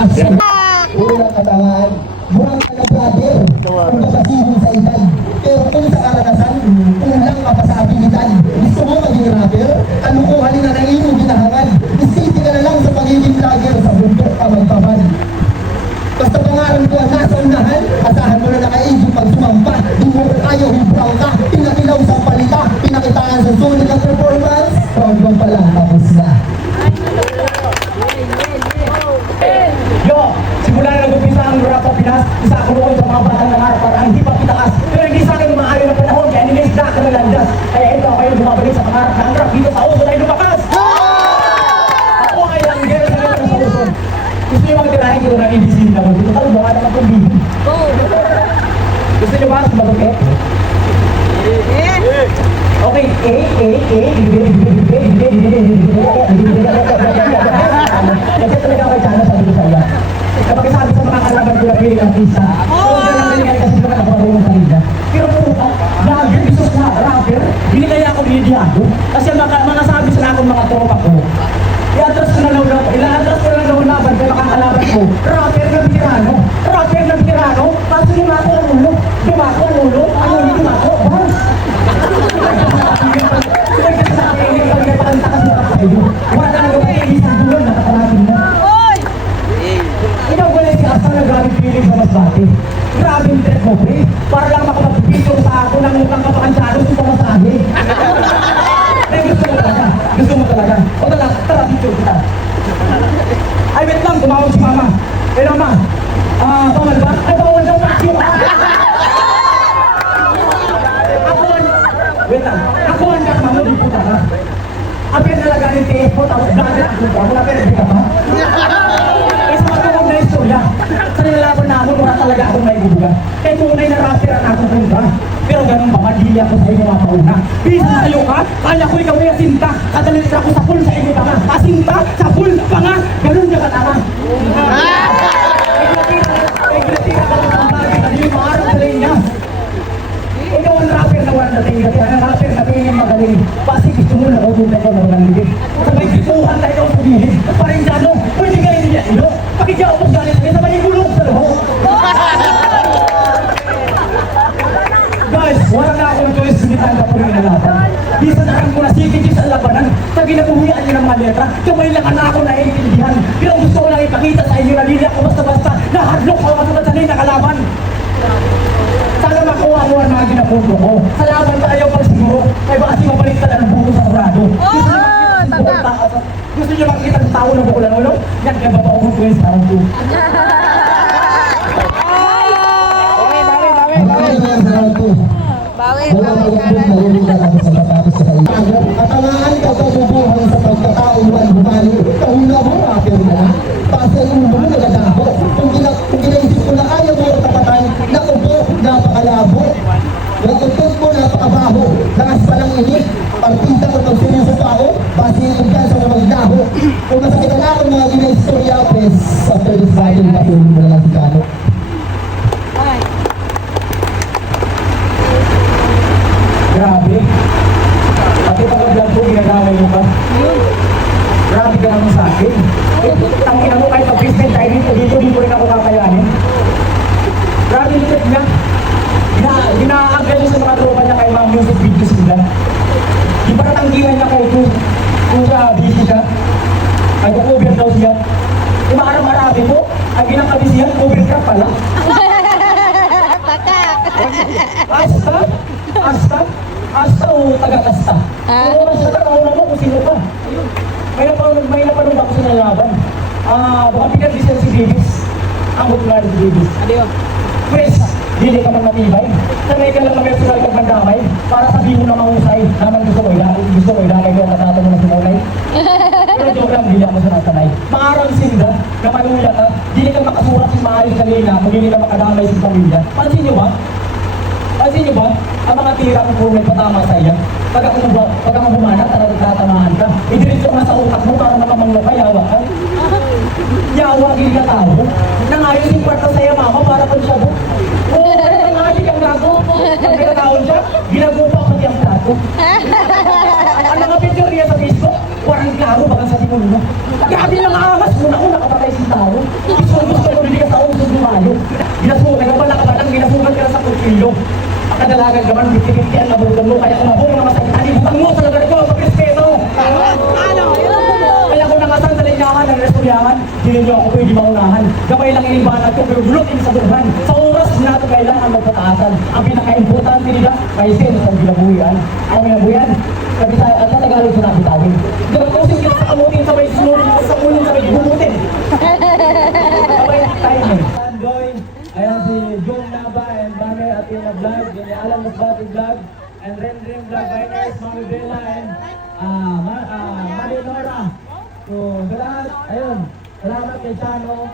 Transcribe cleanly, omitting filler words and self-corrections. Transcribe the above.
Unang katangahan, murang ka na brother, kung napasibong sa edad. Pero kung sa karanasan, kulang ka pa sa abilidad. Gusto mo maging rapper? Kalukuhan na ng iyong ginahangan. Isipin ka na lang sa pagiging vlogger, sa bundok ka magpapan. Basta pangalan ko ang nasa unahan, asahan mo na nakaisip pag sumampa. Di mo ayaw, hibraw ka, pinakilaw sa palita, pinakitaan sa sulit ng performance. Proud mo pala, tapos na. Yo, simula na nag-umpisa ang Rap of Pinas, isa ako noon sa mga batang nangarap para hindi pa pitaas. Pero hindi sa akin maayon ng panahon, kaya nililis na ako ng landas. Kaya ito ako yung bumabalik sa pangarap ng rap dito sa uso tayo lumakas. Ako ay ang gera sa mga sa uso. Gusto nyo magtirahin ko ng ABC naman dito? Talo ba ka naman kong bibi? Gusto nyo ba sumagot eh? Okay, kasi talaga ako dyan, sabi ko sa iya. Kapag sabi sa mga kalaban ko na pili ang isa, kung saan naman yung kasi naman ako ng kanina. Pero puta, vlogger, gusto sa rapper, hindi kaya ako binidiyado. Kasi mga sabi sa akong mga tropa ko, i-atras ko na lang ako, ila-atras ko na lang laban kaya makakalaban ko. Rapper na bitirano, paso dumako ang ulo, ano hindi dumako, bars. Wala na nagawin, hindi sa dulo, nakakalasin mo. Ikaw wala si Asa na grabe feeling sa Masbate. Grabe yung trip mo, pre. Para lang makapag-picture sa ako ng mukhang kapakansyado sa pamasahe. Eh, gusto mo talaga. O tara, picture kita. Ay, wait lang, tumawag si mama. Eh, mama, bawal ba? Ay, bawal daw picture. Wait lang, ako ang mama, di po taka. Apir talaga ng TF mo, tapos vlogger ako ka. Wala pera, ka pa? Eh, sa mga tawag na istorya, sa nilalaban na ako, wala talaga akong naibubuga. Kaya tunay na rapper ang akong punta. Pero ganun ba, madili ako sa inyo mga pauna. Bisa na kayo ka, kaya ko ikaw ay asinta. Kadalitin ako sa pool sa inyo pa nga. Asinta, sa pool pa nga. Ganun niya katama. Ay, ginatira ka ng bagay, ano yung mga araw sa linya. Ikaw ang rapper na walang dating kasi ang rapper na tingin magaling. Kasi gusto mo na utunan ko na walang ligid. Sabay sikuhan tayo ako sa gilid. Parang dyan, pwede ka hindi niya ilo. Pakidya ako galit niya sabay yung gulong sa loob. Guys, wala na ako ng choice sa gitanda po rin nalaban. Bisa na ko na sikit sa labanan. Sa ginabuhian niyo ng mga letra, kamay lang na ako naiintindihan. Pero gusto ko lang ipakita sa inyo na hindi ako basta-basta na hardlock ako katulad sa na kalaban. Sana makuha mo ang mga ginapuno ko. Sa laban tayo pag siguro, ay baka si mabalik talaga ng buko sa kurado. Gusto niyo makikita ng tao ng bukulan ulo? Yan kaya ba pa ako ko yung sa ako. Katangaan ka sa bubuhan sa pagkataon mo ang bumali. Kahula mo, rapper na lang. Pasa yung mo nagadaho. Kung ginaisip ko na ayaw mo tapatan, naku po, napakalabo. Nakutot mo, napakabaho. Lakas pa lang init. Partida ko pag seryoso tao, base yung kumpiyansa mo magdaho. Kung masakita na ako mga ginaistorya, press after this battle, natulong mo na lang si Kano. Grabe. Pati pag-vlog ko, ginagawin mo ba? Grabe ka naman sa akin. Tangina mo kahit pag-present tayo dito rin ako kakayanin. Grabe yung trip niya. Ginaagal niya sa mga tropa niya kay mga music videos nila. Di ba natanggihan niya kay kung busy siya? Ay cover daw siya. Di ba marami po? Ang ginakabi siya, cover ka pala. Asta o taga-kasta. Kung mas nagkakauna mo kung sino ka. May napanong ako sa nalaban. Baka pinag-disel si Davis. Ang na si Davis. Chris, hindi ka man matibay. Sanay ka lang na may personal kang mandamay. Para sabihin mo na mahusay. Naman gusto ko ilagay ko ang matata mo na simunay. Pero joke lang, hindi ako sa natanay. Maarang sinda, na manuya ka, hindi ka makasurat sa maaaring kanina kung hindi ka makadamay sa pamilya. Pansin nyo ba? Ang mga tira ko kung may patama sa iya. Pag ako bumana, talagang tatamaan ka. Idiretso nga sa utak mo para makamanglo ka, yawa ka. Yawa, gili ka tao. Nangayos yung kwarta sa iya mama para pa siya mo. Oo, nangayos ang gago. Pag may kataon siya, ginagupa ko siyang plato. Ang mga picture niya sa Facebook, warang klaro bagang sa timulo. Gabi lang ahas, una-una kapatay si tao. Nagabala ka ba lang, ginasukan ka na sa kutsilyo. Kadalagan ka man, biti-biti ang nabutan mo, kaya kumabong na masakit. Ibutang mo sa lugar ko, pag-respeto! Kaya kung nangasan sa linyahan ng restoryahan, hindi niyo ako pwede maunahan. Gabay lang inibanat ko, pero bulot sa durhan. Sa oras na ito kailangan magpataasan. Ang pinaka-importante nila, kay Sen, ang binabuyan. Ang binabuyan, sabi tayo, at Tagalog sa napitawin. Gabatusin kita sa kamutin, sabay sunod, sa ulong sabay bumutin. Sabay tayo mo. Boy, ayan si Jun Naba and Bane Atina Vlog, Gini Alan Masbati Vlog, and Rendrim Vlog, Viners, Mami Bella, and Marinora. So, sa lahat, ayun, salamat kay Chano.